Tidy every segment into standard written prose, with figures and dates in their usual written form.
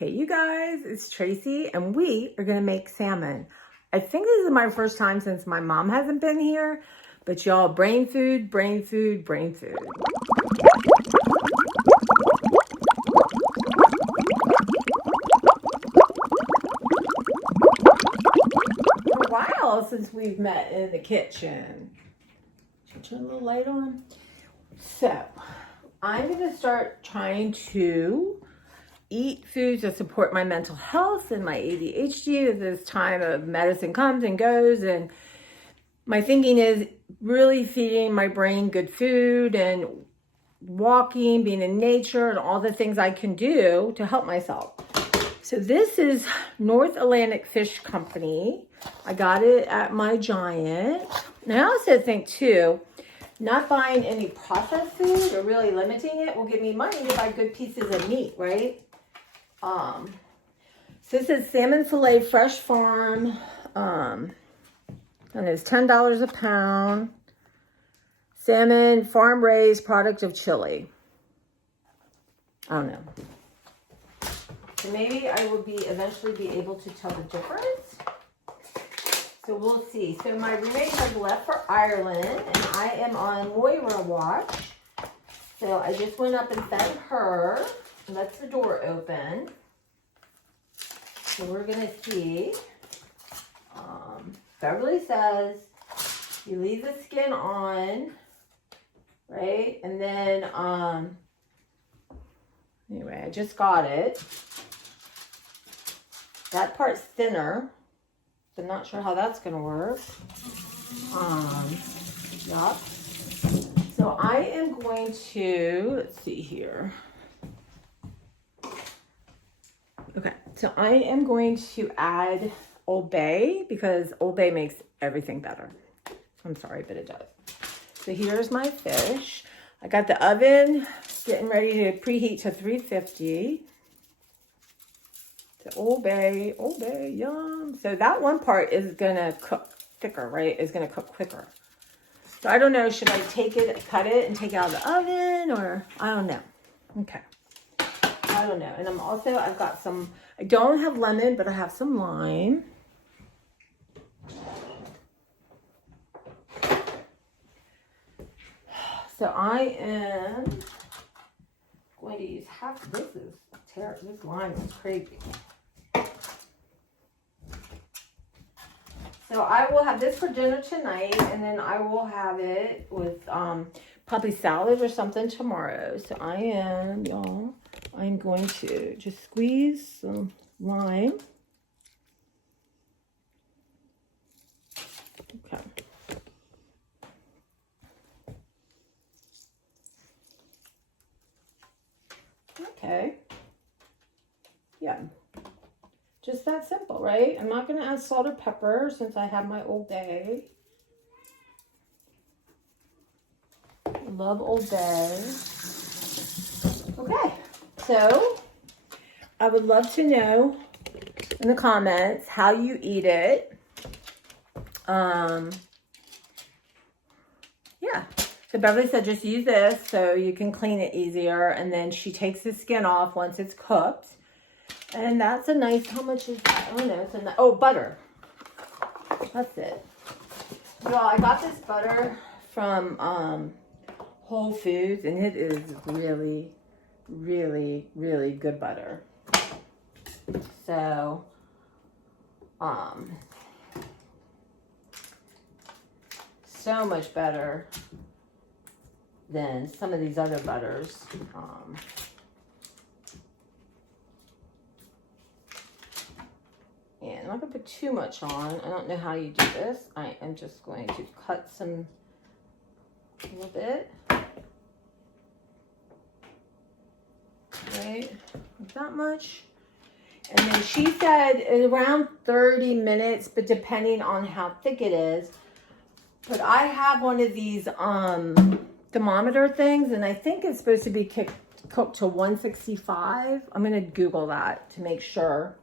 Hey you guys, it's Tracy and we are gonna make salmon. I think this is my first time since my mom hasn't been here, but y'all, brain food, brain food, brain food. It's been a while since we've met in the kitchen. Should I turn a little light on? So, I'm gonna start trying to eat foods that support my mental health and my ADHD as this time of medicine comes and goes. And my thinking is really feeding my brain good food and walking, being in nature, and all the things I can do to help myself. So this is North Atlantic Fish Company. I got it at my Giant. And I also think too, not buying any processed food or really limiting it will give me money to buy good pieces of meat, right? So this is salmon fillet, fresh farm, and it's $10 a pound. Salmon, farm raised, product of Chile. I don't know. So maybe I will eventually be able to tell the difference. So we'll see. So my roommate has left for Ireland, and I am on Moira watch. So I just went up and fed her. Lets the door open. So we're gonna see. Beverly says you leave the skin on, right? And then anyway, I just got it. That part's thinner. So I'm not sure how that's gonna work. Yup. So I am going to, let's see here. Okay, so I am going to add Old Bay because Old Bay makes everything better. I'm sorry, but it does. So here's my fish. I got the oven getting ready to preheat to 350. So Old Bay, yum. So that one part is gonna cook thicker, right? Is gonna cook quicker. So I don't know, should I take it, cut it, and take it out of the oven, or I don't know. Okay. I don't know. And I've got some, I don't have lemon, but I have some lime. So I am going to use half. This lime is crazy. So I will have this for dinner tonight, and then I will have it with probably salad or something tomorrow. So I'm going to just squeeze some lime. Okay. Okay. Yeah. Just that simple, right? I'm not going to add salt or pepper since I have my Old Bay. Love Old Bay. Okay. So, I would love to know in the comments how you eat it. Yeah. So Beverly said just use this so you can clean it easier. And then she takes the skin off once it's cooked. And that's a nice, how much is that? I don't know. It's butter. That's it. Y'all, I got this butter from Whole Foods, and it is really, really, really good butter. So, so much better than some of these other butters. And I'm not going to put too much on. I don't know how you do this. I am just going to cut a little bit. Right, not that much. And then she said around 30 minutes, but depending on how thick it is. But I have one of these thermometer things, and I think it's supposed to be cooked to 165. I'm going to Google that to make sure.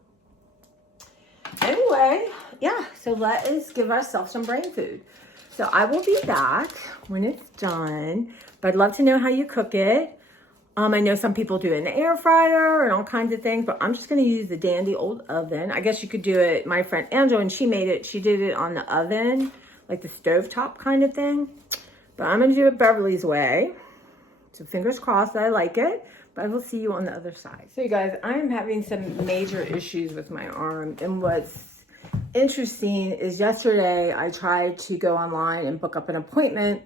Anyway, yeah, so let us give ourselves some brain food. So I will be back when it's done, but I'd love to know how you cook it. I know some people do it in the air fryer and all kinds of things, but I'm just going to use the dandy old oven. I guess you could do it. My friend Angela, when she made it, she did it on the oven, like the stovetop kind of thing. But I'm going to do it Beverly's way. So fingers crossed that I like it. But I will see you on the other side. So you guys, I am having some major issues with my arm. And what's interesting is yesterday I tried to go online and book up an appointment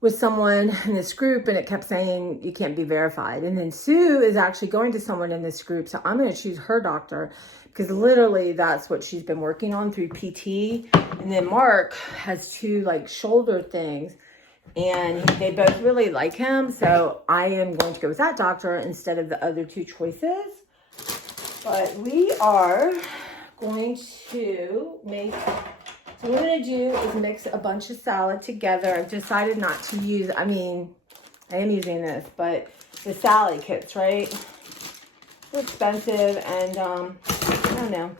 with someone in this group, and it kept saying you can't be verified. And then Sue is actually going to someone in this group, so I'm going to choose her doctor because literally that's what she's been working on through PT. And then Mark has 2 like shoulder things, and they both really like him, so I am going to go with that doctor instead of the other 2 choices. But we are going to make, so what I'm going to do is mix a bunch of salad together. I've decided not to use, I mean, I am using this, but the salad kits, right? They're expensive, and I don't know.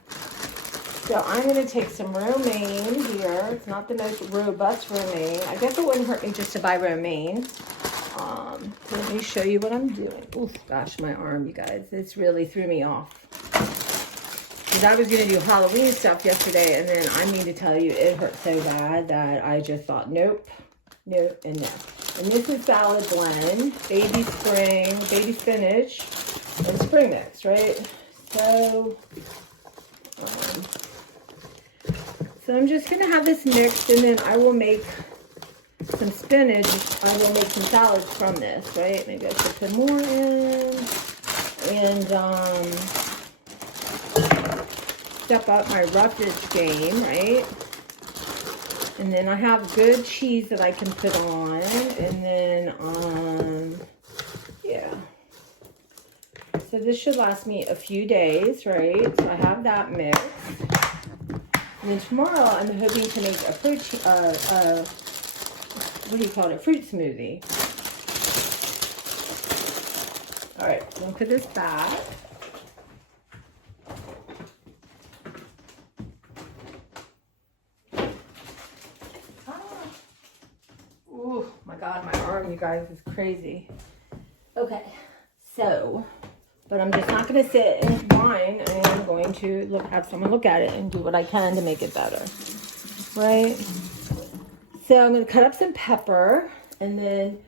So I'm going to take some romaine here. It's not the most robust romaine. I guess it wouldn't hurt me just to buy romaine. Let me show you what I'm doing. Oh gosh, my arm, you guys. This really threw me off. Because I was going to do Halloween stuff yesterday, and then I mean to tell you, it hurt so bad that I just thought, nope, nope, and no. And this is salad blend, baby spring, baby spinach, and spring mix, right? So I'm just going to have this mixed, and then I will make some spinach. I will make some salads from this, right? Maybe I should put more in, and step up my roughage game, right? And then I have good cheese that I can put on, and then yeah. So this should last me a few days, right? So I have that mixed. And then tomorrow I'm hoping to make a fruit, what do you call it? A fruit smoothie. All right, so I'm gonna put this back. Oh my God, my arm, you guys, is crazy. Okay, so, but I'm just not going to sit and whine, and I'm going to have someone look at it and do what I can to make it better, right? So I'm going to cut up some pepper, and then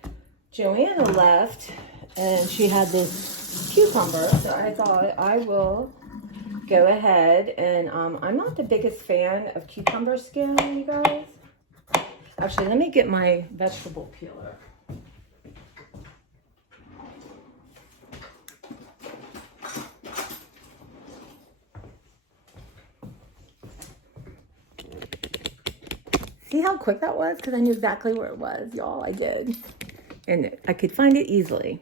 Joanna left, and she had this cucumber, so I thought I will go ahead, and I'm not the biggest fan of cucumber skin, you guys. Actually, let me get my vegetable peeler. See how quick that was? Because I knew exactly where it was, y'all. I did. And I could find it easily.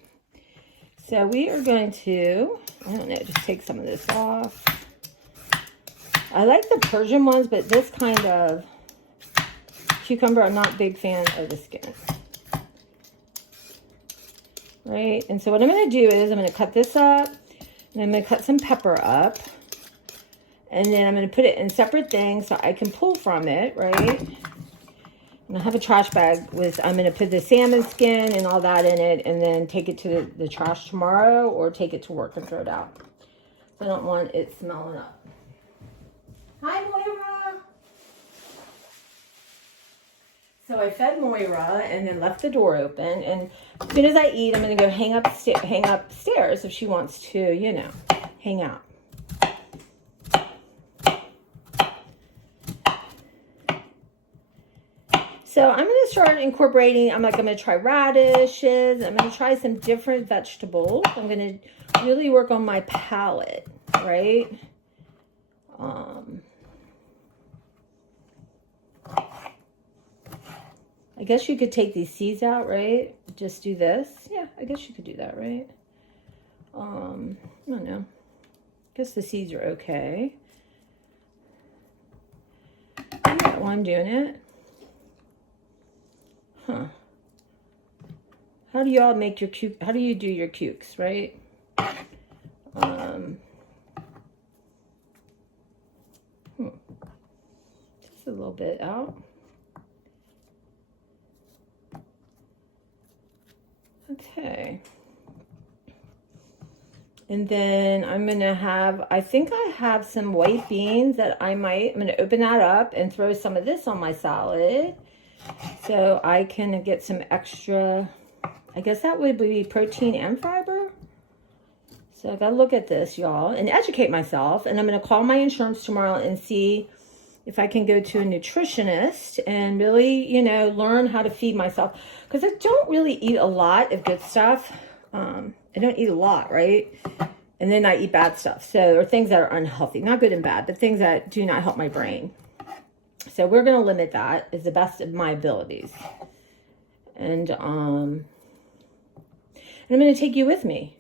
So we are going to, I don't know, just take some of this off. I like the Persian ones, but this kind of cucumber, I'm not a big fan of the skin. Right? And so what I'm going to do is I'm going to cut this up, and I'm going to cut some pepper up. And then I'm going to put it in separate things so I can pull from it, right? And I have a trash bag with, I'm going to put the salmon skin and all that in it, and then take it to the trash tomorrow, or take it to work and throw it out. I don't want it smelling up. Hi, Moira. So I fed Moira and then left the door open. And as soon as I eat, I'm going to go hang upstairs if she wants to, you know, hang out. So I'm going to start incorporating, I'm going to try radishes. I'm going to try some different vegetables. I'm going to really work on my palate, right? I guess you could take these seeds out, right? Just do this. Yeah, I guess you could do that, right? I don't know. I guess the seeds are okay. Yeah, while I'm doing it. Huh. How do y'all make your how do you do your cukes, right? Just a little bit out. Okay. And then I'm going to have, I think I have some white beans that I'm going to open that up and throw some of this on my salad. So I can get some extra, I guess that would be protein and fiber. So I got to look at this, y'all, and educate myself. And I'm going to call my insurance tomorrow and see if I can go to a nutritionist and really, you know, learn how to feed myself. Because I don't really eat a lot of good stuff. I don't eat a lot, right? And then I eat bad stuff. So, or things that are unhealthy, not good and bad, but things that do not help my brain. So we're going to limit that as the best of my abilities. And I'm going to take you with me.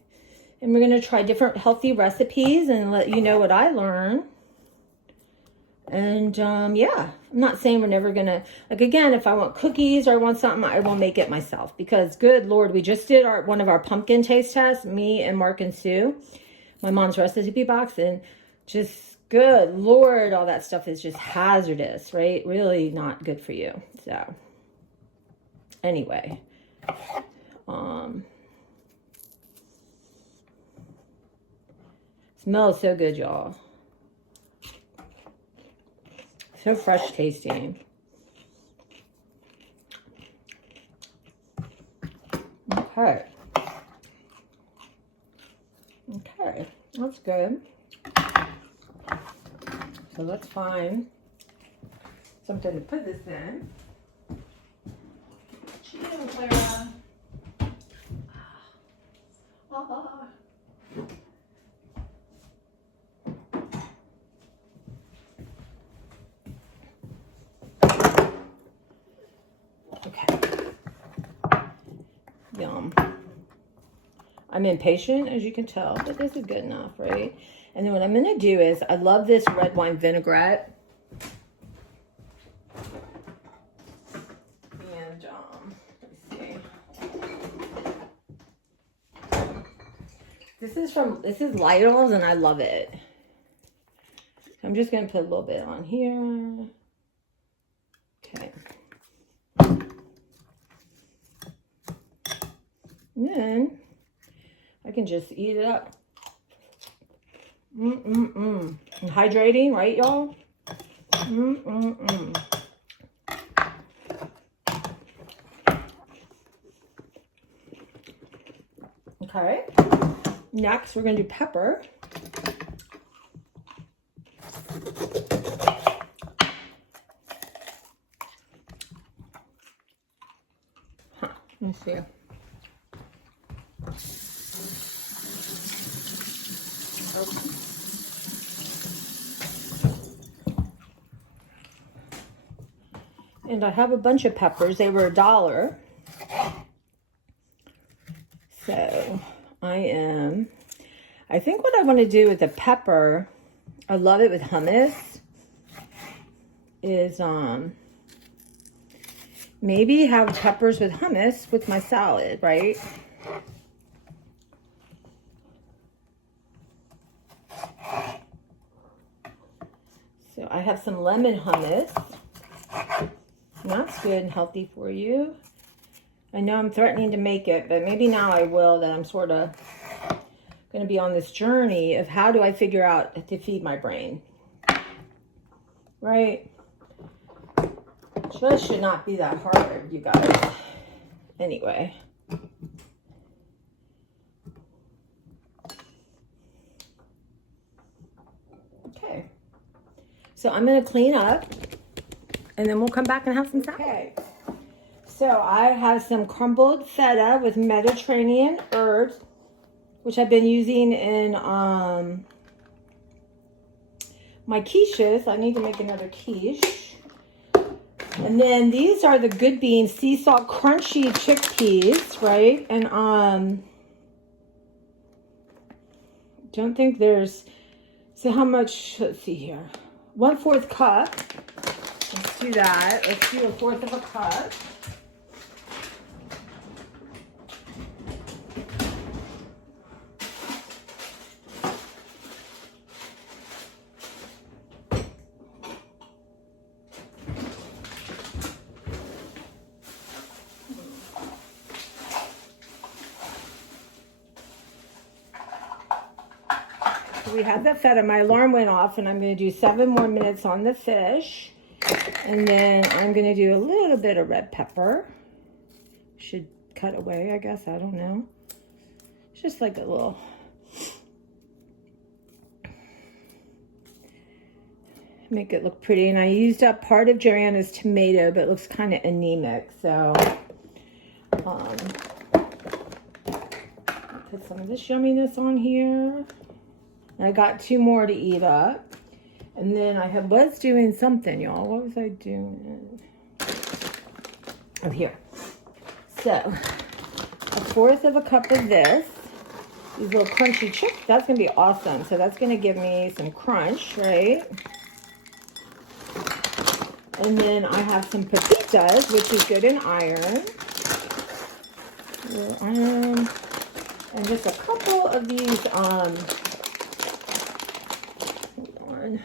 And we're going to try different healthy recipes and let you know what I learn. And yeah, I'm not saying we're never going to, like, again, if I want cookies or I want something, I will make it myself. Because good Lord, we just did one of our pumpkin taste tests, me and Mark and Sue, my mom's recipe box. And just good Lord, all that stuff is just hazardous, right? Really not good for you. So anyway, smells so good, y'all. So fresh tasting. Okay. Okay, that's good. So let's find something to put this in. Cheating, Clara. Okay. Yum. I'm impatient, as you can tell, but this is good enough, right? And then what I'm going to do is, I love this red wine vinaigrette. And, let's see. This is Lidl's, and I love it. I'm just going to put a little bit on here. Okay. And then I can just eat it up. And hydrating, right, y'all? Okay. Next, we're going to do pepper. Let's see. And I have a bunch of peppers. They were $1. So I think what I want to do with the pepper, I love it with hummus, is maybe have peppers with hummus with my salad, right? So I have some lemon hummus. And that's good and healthy for you. I know I'm threatening to make it, but maybe now I will, that I'm sort of going to be on this journey of how do I figure out to feed my brain. Right? Just should not be that hard, you guys. Anyway. Okay. So I'm going to clean up. And then we'll come back and have some salad. Okay, so I have some crumbled feta with Mediterranean herbs, which I've been using in my quiches. I need to make another quiche. And then these are the Good Beans sea salt crunchy chickpeas, right? And don't think there's, so how much, let's see here, 1/4 cup. Let's do that. Let's do 1/4 of a cup. So we had that feta. My alarm went off, and I'm going to do 7 more minutes on the fish. And then I'm going to do a little bit of red pepper. Should cut away, I guess. I don't know. It's just like a little... make it look pretty. And I used up part of Joanna's tomato, but it looks kind of anemic. So, put some of this yumminess on here. And I got 2 more to eat up. And then I was doing something, y'all. What was I doing? Oh, here. So, 1/4 of a cup of this. These little crunchy chips. That's going to be awesome. So that's going to give me some crunch, right? And then I have some pepitas, which is good in iron. And just a couple of these, hold on.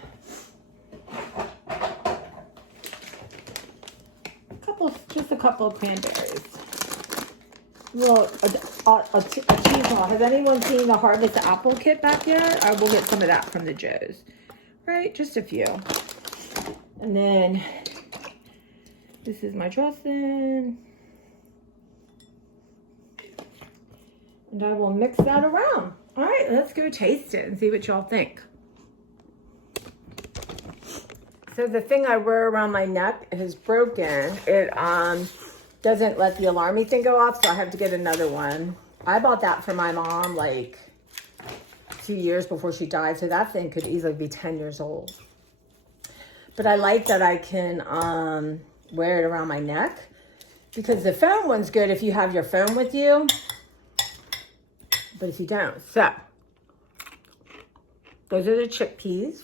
Just a couple of cranberries. A cheese ball. Has anyone seen the Harvest Apple kit back yet? I will get some of that from the Joes. Right? Just a few. And then this is my dressing. And I will mix that around. All right, let's go taste it and see what y'all think. So the thing I wear around my neck is broken. It doesn't let the alarmy thing go off, so I have to get another one. I bought that for my mom like 2 years before she died, so that thing could easily be 10 years old. But I like that I can wear it around my neck, because the phone one's good if you have your phone with you, but if you don't. So those are the chickpeas.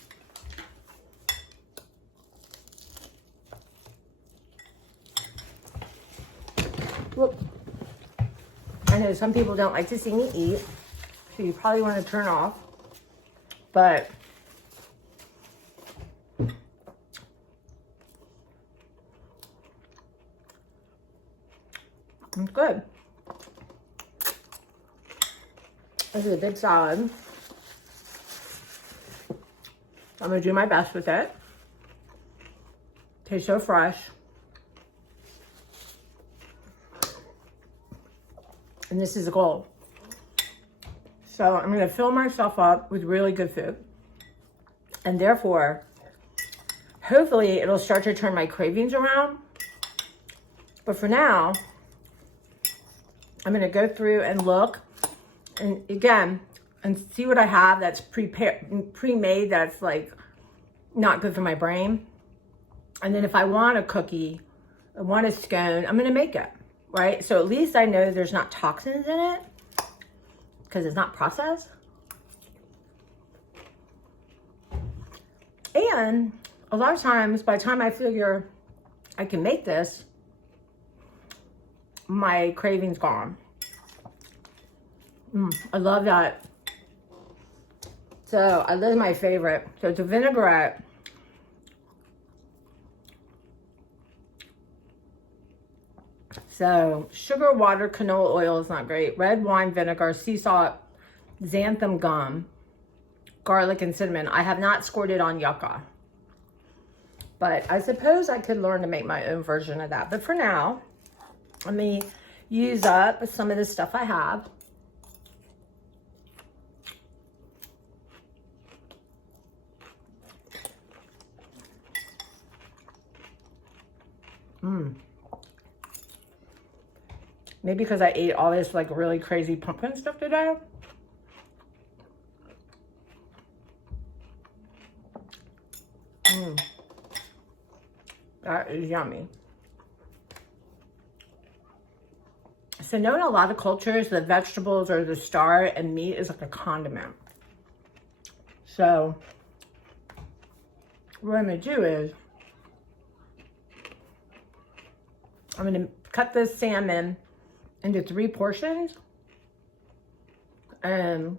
Whoop. I know some people don't like to see me eat, so you probably want to turn off, but it's good. This is a big salad. I'm going to do my best with it. Tastes so fresh. And this is a goal. So I'm going to fill myself up with really good food. And therefore, hopefully it'll start to turn my cravings around. But for now, I'm going to go through and look, and again, and see what I have that's pre-made that's like not good for my brain. And then if I want a cookie, I want a scone, I'm going to make it, right? So at least I know there's not toxins in it because it's not processed. And a lot of times, by the time I figure I can make this, my craving's gone. I love that. So this is my favorite. So it's a vinaigrette. So sugar, water, canola oil is not great. Red wine vinegar, sea salt, xanthan gum, garlic, and cinnamon. I have not scored it on yucca, but I suppose I could learn to make my own version of that. But for now, let me use up some of the stuff I have. Maybe because I ate all this like really crazy pumpkin stuff today. That is yummy. So know in a lot of cultures, the vegetables are the star and meat is like a condiment. So what I'm going to do is I'm going to cut this salmon into 3 portions. And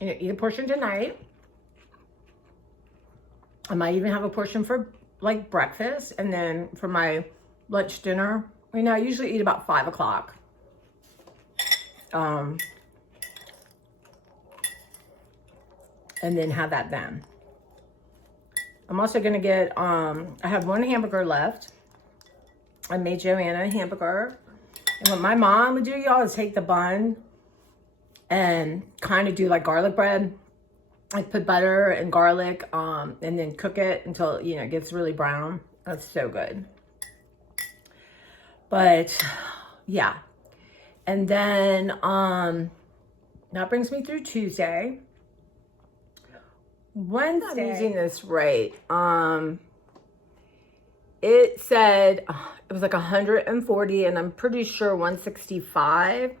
eat a portion tonight. I might even have a portion for like breakfast, and then for my lunch, dinner. You know, I usually eat about 5 o'clock. and then have that then. I'm also gonna get, I have one hamburger left. I made Joanna a hamburger. And what my mom would do, y'all, is take the bun and kind of do like garlic bread. Like put butter and garlic, and then cook it until, you know, it gets really brown. That's so good. But yeah. And then, that brings me through Tuesday. Wednesday, I'm using this right. It said it was like 140, and I'm pretty sure 165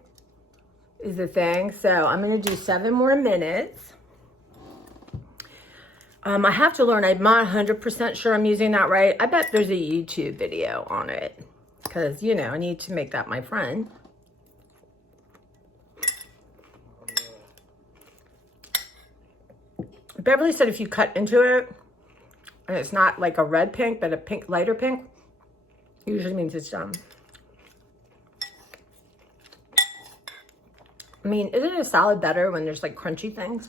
is the thing. So I'm gonna do 7 more minutes. I have to learn. I'm not 100% sure I'm using that right. I bet there's a YouTube video on it because, you know, I need to make that my friend. Beverly said if you cut into it and it's not like a red pink, but a pink, lighter pink, usually means it's done. I mean, isn't a salad better when there's like crunchy things?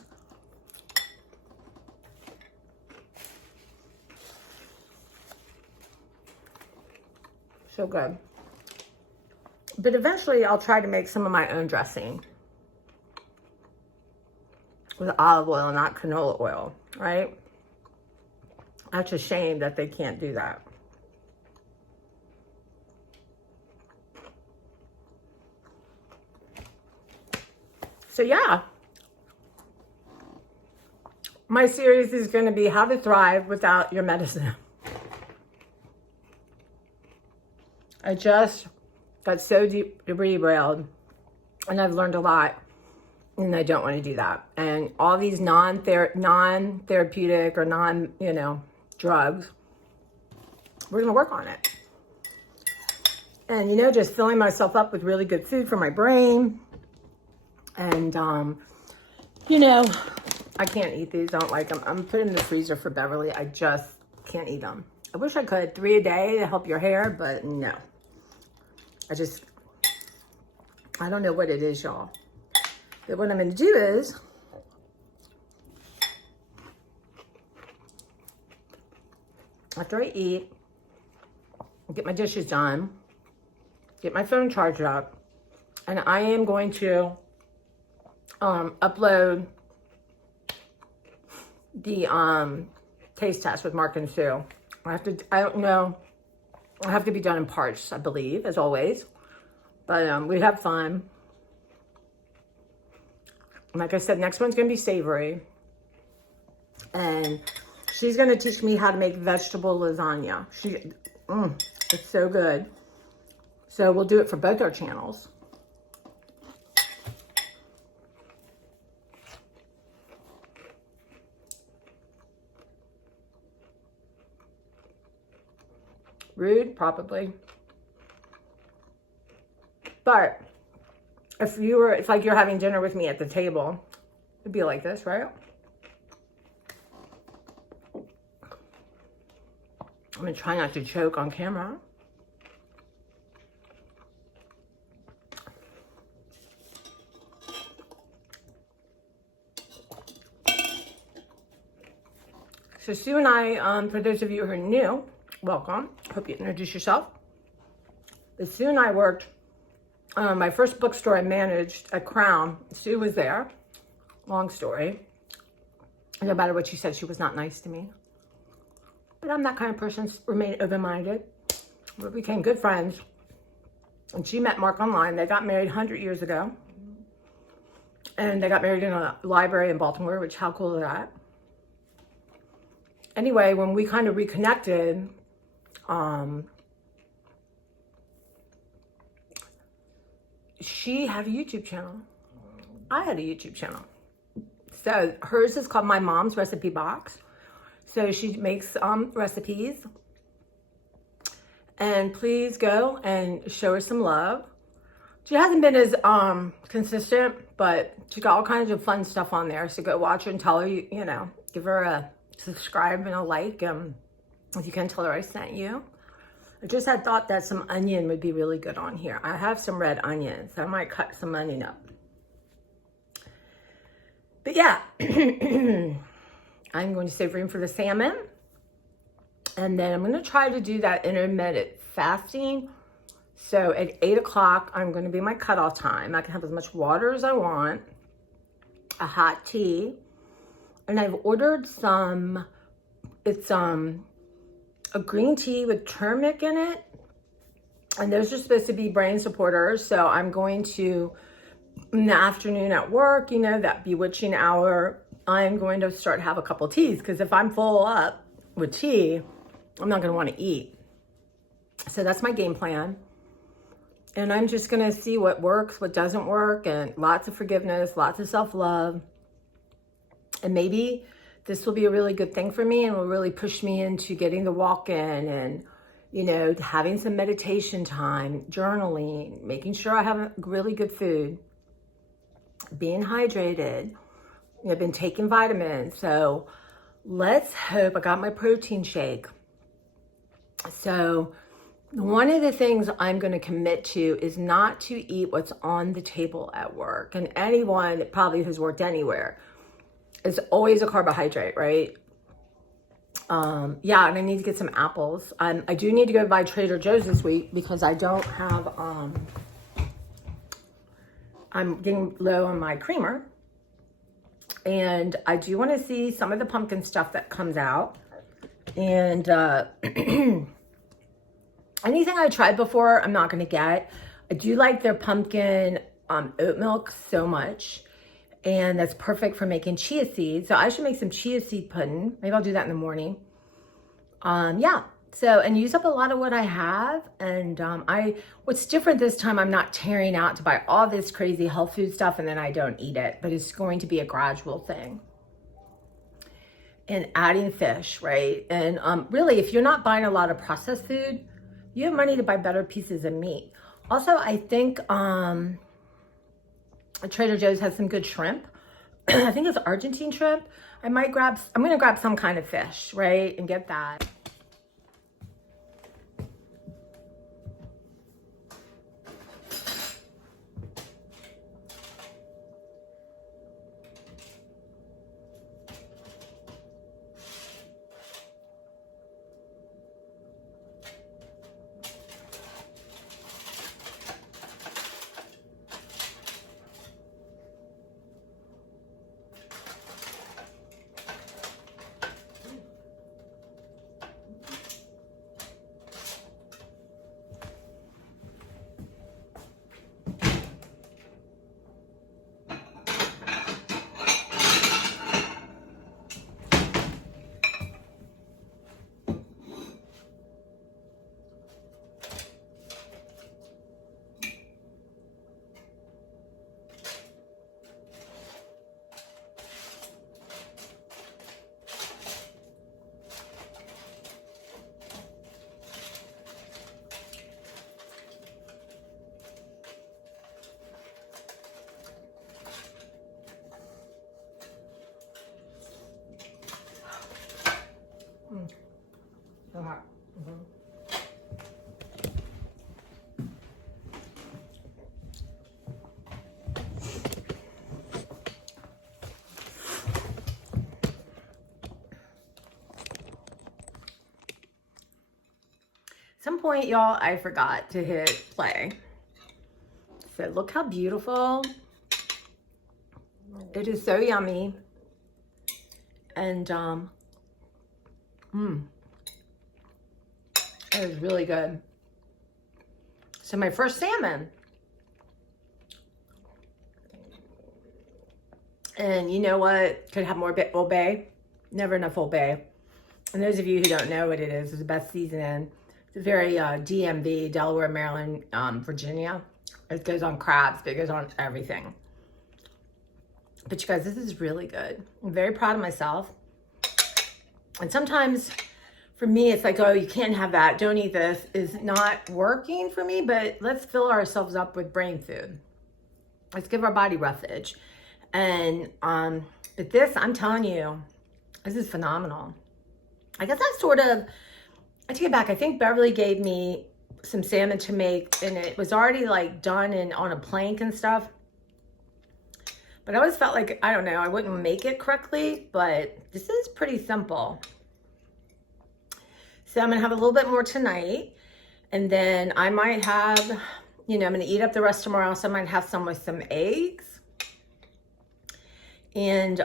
So good. But eventually I'll try to make some of my own dressing with olive oil, not canola oil, right? That's a shame that they can't do that. So yeah, my series is going to be how to thrive without your medicine. I just got so derailed, and I've learned a lot, and I don't want to do that. And all these non-therapeutic or you know, drugs, we're going to work on it. And, you know, just filling myself up with really good food for my brain. And, you know, I can't eat these. I don't like them. I'm putting them in the freezer for Beverly. I just can't eat them. I wish I could 3 a day to help your hair, but no. I don't know what it is, y'all. But what I'm going to do is, after I eat, get my dishes done, get my phone charged up, and I am going to upload the taste test with Mark and Sue. I don't know. I have to be done in parts, I believe, as always. But we have fun. Like I said, next one's going to be savory. And she's going to teach me how to make vegetable lasagna. It's so good. So we'll do it for both our channels. Rude, probably. But if it's like you're having dinner with me at the table, it'd be like this, right? I'm gonna try not to choke on camera. So Sue and I, for those of you who are new, welcome. Hope you introduce yourself. But Sue and I worked, my first bookstore I managed at Crown. Sue was there. Long story. No matter what she said, she was not nice to me. But I'm that kind of person, remain open-minded. We became good friends. And she met Mark online. They got married 100 years ago. And they got married in a library in Baltimore, which, how cool is that? Anyway, when we kind of reconnected, she had a YouTube channel. I had a YouTube channel. So hers is called My Mom's Recipe Box. So she makes recipes. And please go and show her some love. She hasn't been as consistent, but she got all kinds of fun stuff on there. So go watch her and tell her, you know, give her a subscribe and a like. If you can, tell her I sent you. I just had thought that some onion would be really good on here. I have some red onions, so I might cut some onion up. But yeah, I'm going to save room for the salmon. And then I'm going to try to do that intermittent fasting. So at 8 o'clock, I'm going to be my cutoff time. I can have as much water as I want, a hot tea. And I've ordered some, it's a green tea with turmeric in it. And those are supposed to be brain supporters. So I'm going to, in the afternoon at work, you know, that bewitching hour, I'm going to start have a couple teas. Because if I'm full up with tea, I'm not going to want to eat. So that's my game plan. And I'm just going to see what works, what doesn't work, and lots of forgiveness, lots of self-love. And maybe this will be a really good thing for me and will really push me into getting the walk in and, you know, having some meditation time, journaling, making sure I have really good food, being hydrated. I've been taking vitamins. So let's hope I got my protein shake. So one of the things I'm going to commit to is not to eat what's on the table at work. And anyone that probably has worked anywhere is always a carbohydrate, right? Yeah, and I need to get some apples. I do need to go by Trader Joe's this week because I don't have, I'm getting low on my creamer. And I do want to see some of the pumpkin stuff that comes out. And anything I tried before, I'm not going to get. I do like their pumpkin oat milk so much. And that's perfect for making chia seeds. So I should make some chia seed pudding. Maybe I'll do that in the morning. Yeah. So, and use up a lot of what I have. And what's different this time, I'm not tearing out to buy all this crazy health food stuff and then I don't eat it. But it's going to be a gradual thing. And adding fish, right? And really, if you're not buying a lot of processed food, you have money to buy better pieces of meat. Also, I think Trader Joe's has some good shrimp. I think it's Argentine shrimp. I'm going to grab some kind of fish, right? And get that. So hot. Some point, y'all, I forgot to hit play. So look how beautiful. It is so yummy. And it is really good. So my first salmon. And you know what? Could have more Old Bay. Never enough Old Bay. And those of you who don't know what it is, it's the best seasoning. It's very DMV, Delaware, Maryland, Virginia. It goes on crabs, but it goes on everything. But you guys, this is really good. I'm very proud of myself. And sometimes for me, it's like, oh, you can't have that. Don't eat this. Is not working for me, but let's fill ourselves up with brain food. Let's give our body roughage. And but this, I'm telling you, this is phenomenal. I guess I take it back. I think Beverly gave me some salmon to make, and it was already like done and on a plank and stuff. But I always felt like, I don't know, I wouldn't make it correctly, but this is pretty simple. So I'm gonna have a little bit more tonight, and then I might have, you know, I'm gonna eat up the rest tomorrow, so I might have some with some eggs. And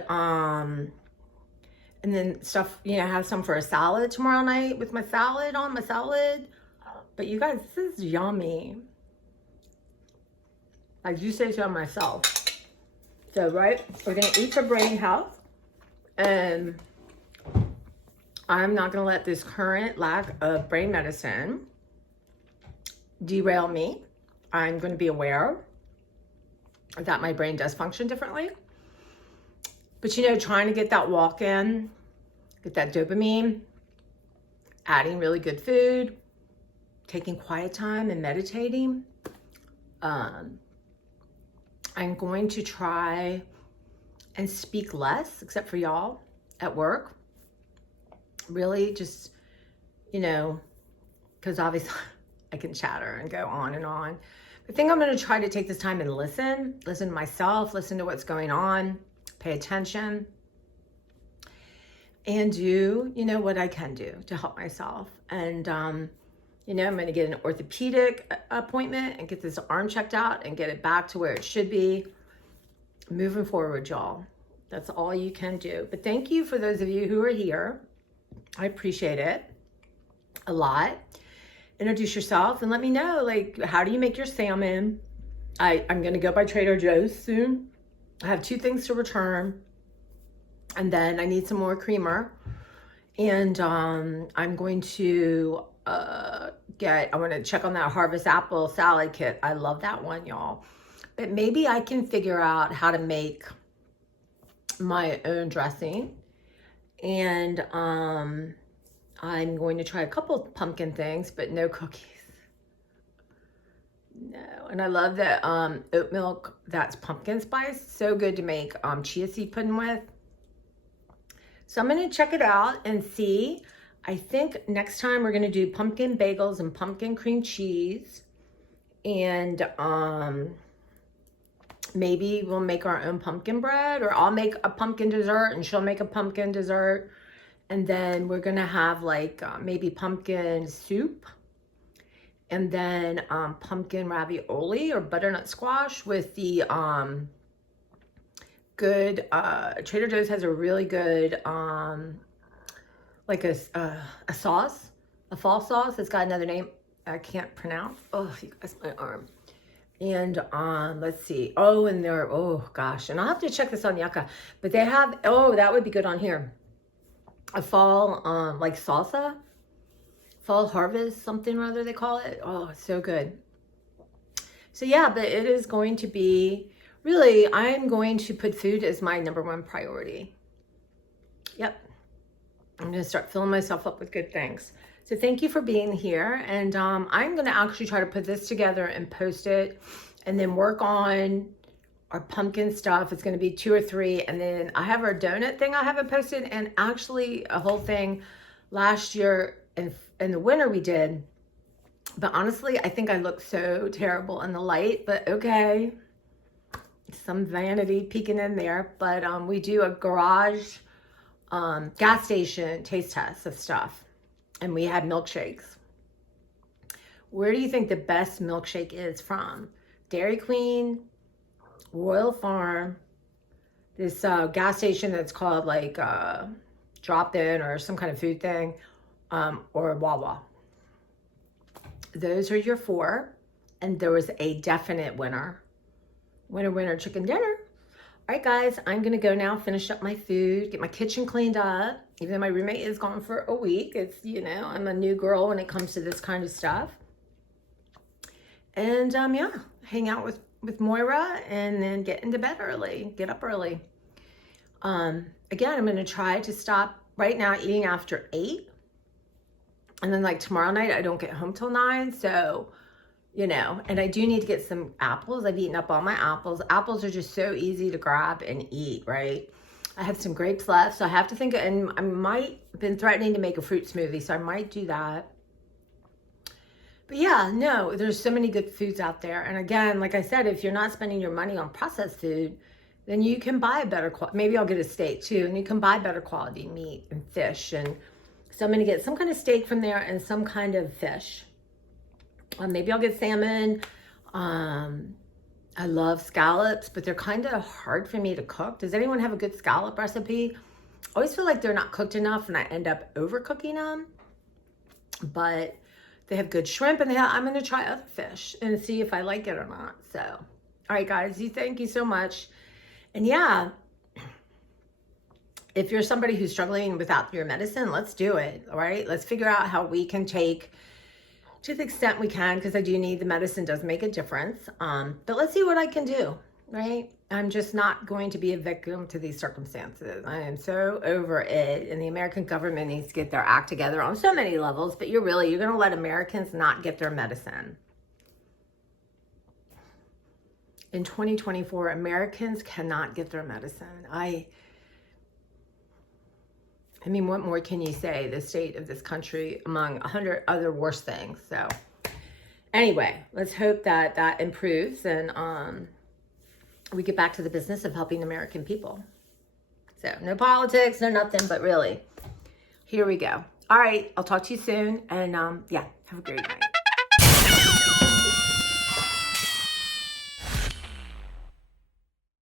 then stuff, you know, have some for a salad tomorrow night with my salad on my salad. But you guys, this is yummy. I do say so myself. So, right, we're gonna eat for brain health, and I'm not gonna let this current lack of brain medicine derail me. I'm gonna be aware that my brain does function differently. But you know, trying to get that walk in, get that dopamine, adding really good food, taking quiet time and meditating. I'm going to try and speak less, except for y'all at work. Really just, you know, because obviously I can chatter and go on and on. I think I'm going to try to take this time and listen to myself, listen to what's going on, pay attention, and do, you know, what I can do to help myself. And, you know, I'm going to get an orthopedic appointment and get this arm checked out and get it back to where it should be. Moving forward, y'all. That's all you can do. But thank you for those of you who are here. I appreciate it a lot. Introduce yourself and let me know, like, how do you make your salmon? I'm going to go by Trader Joe's soon. I have 2 things to return. And then I need some more creamer. And I'm going to I want to check on that Harvest Apple salad kit. I love that one, y'all. But maybe I can figure out how to make my own dressing. And I'm going to try a couple pumpkin things, but no cookies. No. And I love that oat milk that's pumpkin spice. So good to make chia seed pudding with. So I'm going to check it out and see. I think next time we're going to do pumpkin bagels and pumpkin cream cheese. And maybe we'll make our own pumpkin bread, or I'll make a pumpkin dessert and she'll make a pumpkin dessert. And then we're going to have like maybe pumpkin soup. And then pumpkin ravioli or butternut squash with the good, Trader Joe's has a really good, like a sauce, a fall sauce. It's got another name I can't pronounce. Oh, you guys, my arm. And let's see. Oh, and they're, oh gosh. And I'll have to check this on Yucca. But they have, oh, that would be good on here. A fall, like salsa. Fall harvest, something or other they call it. Oh, it's so good. So yeah, but it is going to be, really, I'm going to put food as my #1 priority. Yep. I'm going to start filling myself up with good things. So thank you for being here. And I'm going to actually try to put this together and post it and then work on our pumpkin stuff. It's going to be 2 or 3. And then I have our donut thing I haven't posted, and actually a whole thing last year in the winter we did. But honestly, I think I look so terrible in the light, but okay. Some vanity peeking in there. But we do a garage gas station taste test of stuff. And we had milkshakes. Where do you think the best milkshake is from? Dairy Queen, Royal Farm, this gas station that's called like Drop-In or some kind of food thing, or Wawa. Those are your 4. And there was a definite winner. Winner, chicken dinner. All right, guys, I'm going to go now, finish up my food, get my kitchen cleaned up. Even though my roommate is gone for a week, it's, you know, I'm a new girl when it comes to this kind of stuff. And, yeah, hang out with Moira and then get into bed early, get up early. Again, I'm going to try to stop right now eating after 8. And then, like, tomorrow night, I don't get home till 9, so... You know, and I do need to get some apples. I've eaten up all my apples. Apples are just so easy to grab and eat, right? I have some grapes left, so I have to think, and I might have been threatening to make a fruit smoothie, so I might do that. But yeah, no, there's so many good foods out there. And again, like I said, if you're not spending your money on processed food, then you can buy a better quality. Maybe I'll get a steak too, and you can buy better quality meat and fish. And so I'm going to get some kind of steak from there and some kind of fish. Maybe I'll get salmon. I love scallops, but they're kind of hard for me to cook. Does anyone have a good scallop recipe? I always feel like they're not cooked enough and I end up overcooking them. But they have good shrimp, and I'm going to try other fish and see if I like it or not. So, all right, guys, thank you so much. And yeah, if you're somebody who's struggling without your medicine, let's do it. All right, let's figure out how we can take, to the extent we can, because I do need the medicine, does make a difference. But let's see what I can do, right? I'm just not going to be a victim to these circumstances. I am so over it, and the American government needs to get their act together on so many levels, but you're going to let Americans not get their medicine. In 2024, Americans cannot get their medicine. I mean, what more can you say? The state of this country, among 100 other worse things. So anyway, let's hope that that improves and we get back to the business of helping American people. So no politics, no nothing, but really, here we go. All right, I'll talk to you soon. And yeah, have a great night.